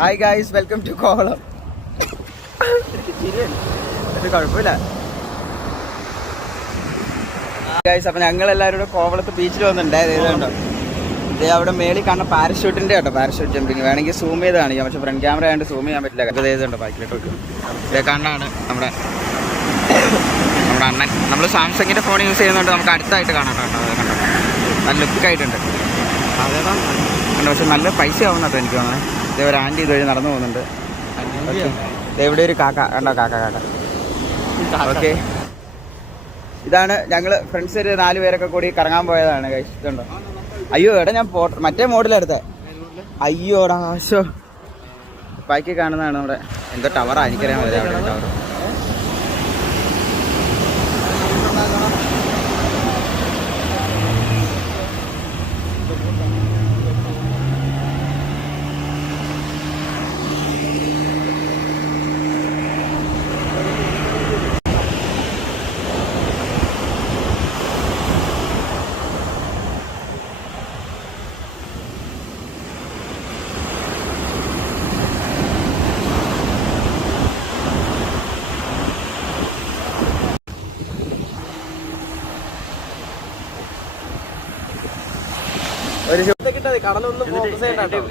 Hi guys, welcome to Kovalam. കുഴപ്പമില്ല guys. അപ്പം ഞങ്ങളെല്ലാവരും കൂടെ കോവളത്ത് ബീച്ചിൽ വന്നിട്ടുണ്ടായത്. ഇതുണ്ടോ, ഇതേ അവിടെ മേളിൽ കാണുന്ന പാരഷൂട്ടിൻ്റെ കേട്ടോ, പാരഷൂട്ട് ജമ്പിങ്. വേണമെങ്കിൽ സൂം ചെയ്ത് കാണിക്കാം, പക്ഷേ ഫ്രണ്ട് ക്യാമറ ആയതുകൊണ്ട് സൂം ചെയ്യാൻ പറ്റില്ല. ഇത് ഇതുണ്ടോ ബാക്കിലോട്ട് വെക്കും. ഇതേ കാണാണ് നമ്മുടെ അണ്ണൻ. നമ്മൾ സാംസങ്ങിൻ്റെ ഫോൺ യൂസ് ചെയ്യുന്നതുകൊണ്ട് നമുക്ക് അടുത്തായിട്ട് കാണാം കേട്ടോ. അത് കണ്ടോ, നല്ല ലുക്കായിട്ടുണ്ട്. അതേതാ കണ്ടോ, പക്ഷെ നല്ല പൈസ ആവുന്നട്ടോ എനിക്ക് തോന്നണേ. ഇതേ ഒരു ആൻറ്റി ഇതുവഴി നടന്നു പോകുന്നുണ്ട്. എവിടെ ഒരു കാക്ക കണ്ടോ, കാക്ക. ഓക്കെ, ഇതാണ് ഞങ്ങൾ ഫ്രണ്ട്സ് ഒരു 4 പേരൊക്കെ കൂടി കറങ്ങാൻ പോയതാണ് ഗൈസ്. ഇതുണ്ടോ, അയ്യോ എടാ ഞാൻ മറ്റേ മോഡിലെടുത്തേ. അയ്യോടാ ആശോ, ബാക്കി കാണുന്നതാണ് നമ്മുടെ എന്തോ ടവറാ, എനിക്കറിയാൻ പറ്റില്ല അവിടെ ടവർ.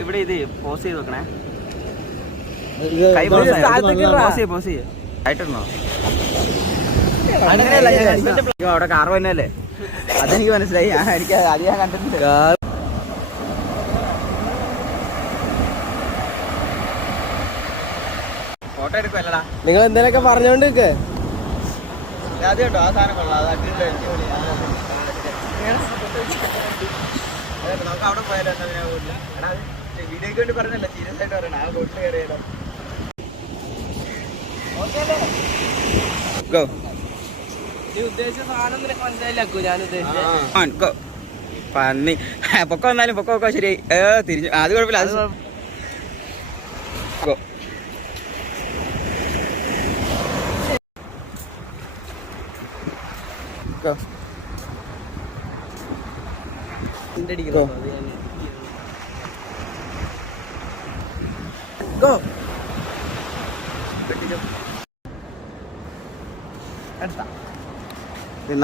ഇവിടെ ഇത് പോസ് ചെയ്ത് വെക്കണേ. ആയിട്ടിരുന്നോ? അങ്ങനെയല്ല, അവിടെ കാർ തന്നെയല്ലേ, അതെനിക്ക് മനസ്സിലായി. എനിക്ക് അത് ഞാൻ കണ്ടിട്ടുണ്ട്. ഫോട്ടോ എടുക്കുമല്ലടാ നിങ്ങൾ എന്തേലൊക്കെ പറഞ്ഞോണ്ട് അത് കേട്ടോ. ആ സാധനം കൊള്ളാം, അത് അടിപൊളി. നമുക്ക് അവിടെ പോയാലോ എന്നതിനാ പോയില്ല. എടാ വീഡിയോക്ക് വേണ്ടി പറഞ്ഞല്ല, സീരിയസ് ആയിട്ട് പറയണ. ആ ബോട്ടിൽ കയറിയാലോ. പന്നി പൊക്ക വന്നാലും പൊക്ക ശരി തിരിഞ്ഞു. അത് കുഴപ്പമില്ല, അത്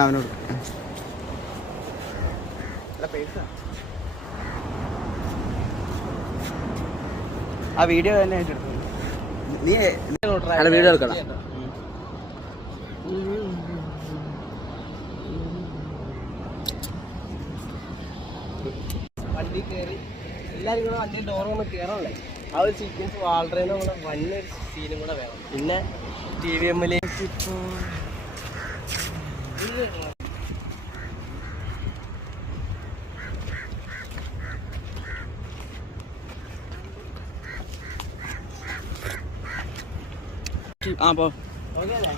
അവനോട് ആ വീഡിയോ തന്നെ ആയിട്ട് നീ വീഡിയോ എടുക്കണം. വണ്ടി കയറി എല്ലാവരും കൂടെ വണ്ടി ഡോറൊന്ന് കയറണല്ലേ, ആ ഒരു സീക്വൻസ് വളരെ നമ്മുടെ വന്നൊരു സീനും കൂടെ വേണം. പിന്നെ TVM ആ പോ ഓക്കെ അല്ലേ?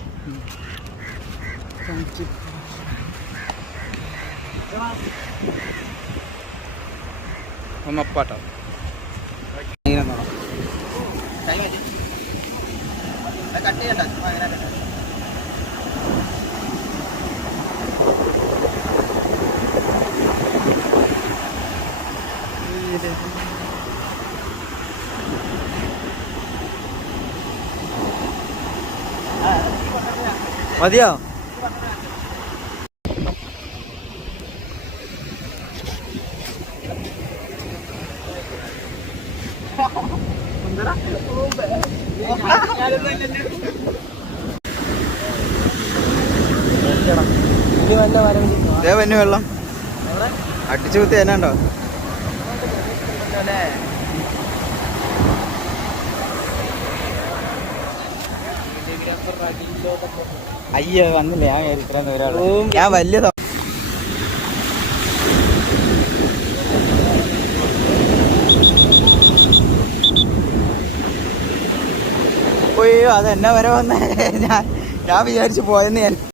അപ്പാട്ടോ കട്ട് ചെയ്യണ്ട. മതിയോ? വന്നു വെള്ളം അടിച്ചു കുത്തി തന്നെ ഉണ്ടോ? അയ്യോ വന്നില്ല, ഞാൻ ഇത്രയും ദൂരം ഞാൻ വലിയ അയ്യോ അതെന്നാ വരെ വന്നേ. ഞാൻ വിചാരിച്ചു പോയെന്ന് ഞാൻ.